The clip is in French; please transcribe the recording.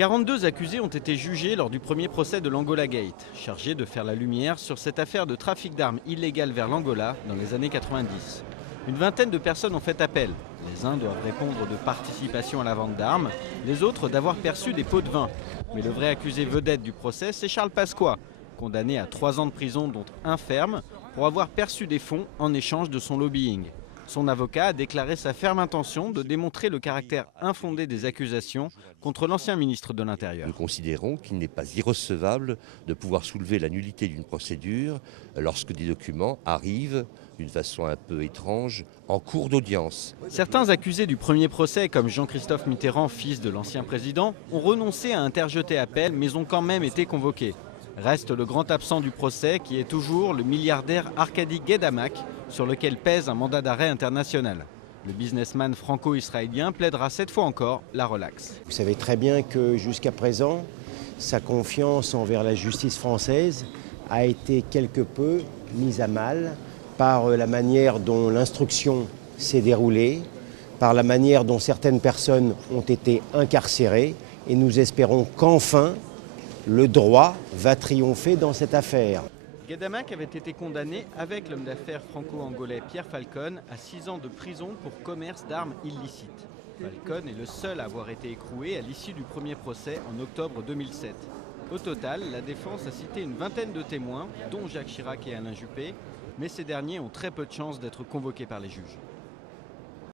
42 accusés ont été jugés lors du premier procès de l'Angola Gate, chargé de faire la lumière sur cette affaire de trafic d'armes illégales vers l'Angola dans les années 90. Une vingtaine de personnes ont fait appel. Les uns doivent répondre de participation à la vente d'armes, les autres d'avoir perçu des pots de vin. Mais le vrai accusé vedette du procès, c'est Charles Pasqua, condamné à 3 ans de prison dont 1 ferme pour avoir perçu des fonds en échange de son lobbying. Son avocat a déclaré sa ferme intention de démontrer le caractère infondé des accusations contre l'ancien ministre de l'Intérieur. Nous considérons qu'il n'est pas irrecevable de pouvoir soulever la nullité d'une procédure lorsque des documents arrivent d'une façon un peu étrange en cours d'audience. Certains accusés du premier procès, comme Jean-Christophe Mitterrand, fils de l'ancien président, ont renoncé à interjeter appel mais ont quand même été convoqués. Reste le grand absent du procès qui est toujours le milliardaire Arkady Guedamac, sur lequel pèse un mandat d'arrêt international. Le businessman franco-israélien plaidera cette fois encore la relaxe. Vous savez très bien que jusqu'à présent, sa confiance envers la justice française a été quelque peu mise à mal par la manière dont l'instruction s'est déroulée, par la manière dont certaines personnes ont été incarcérées, et nous espérons qu'enfin, le droit va triompher dans cette affaire. Guedamac avait été condamné avec l'homme d'affaires franco-angolais Pierre Falcon à 6 ans de prison pour commerce d'armes illicites. Falcon est le seul à avoir été écroué à l'issue du premier procès en octobre 2007. Au total, la défense a cité une vingtaine de témoins, dont Jacques Chirac et Alain Juppé, mais ces derniers ont très peu de chances d'être convoqués par les juges.